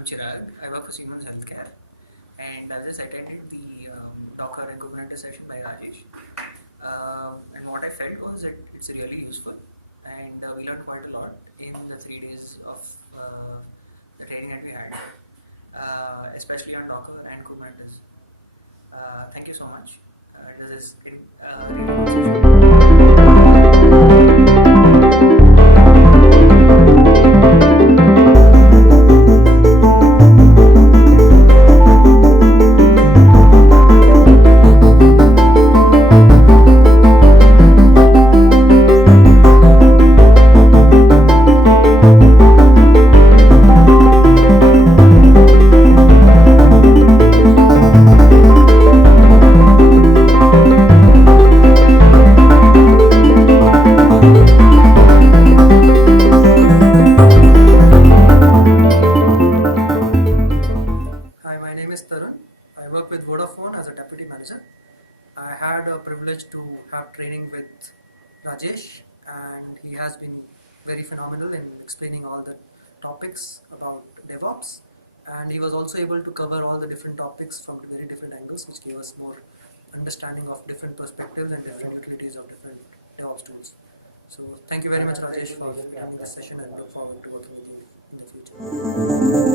I'm Chirag. I work for Siemens Healthcare, and I just attended the Docker and Kubernetes session by Rajesh. And what I felt was that it's really useful, and we learned quite a lot in the 3 days of the training that we had, especially on Docker and Kubernetes. Thank you so much. This is really good session. I had a privilege to have training with Rajesh, and he has been very phenomenal in explaining all the topics about DevOps, and he was also able to cover all the different topics from very different angles, which gave us more understanding of different perspectives and different utilities of different DevOps tools. So thank you very much, Rajesh, for having this session, and look forward to working with you in the future.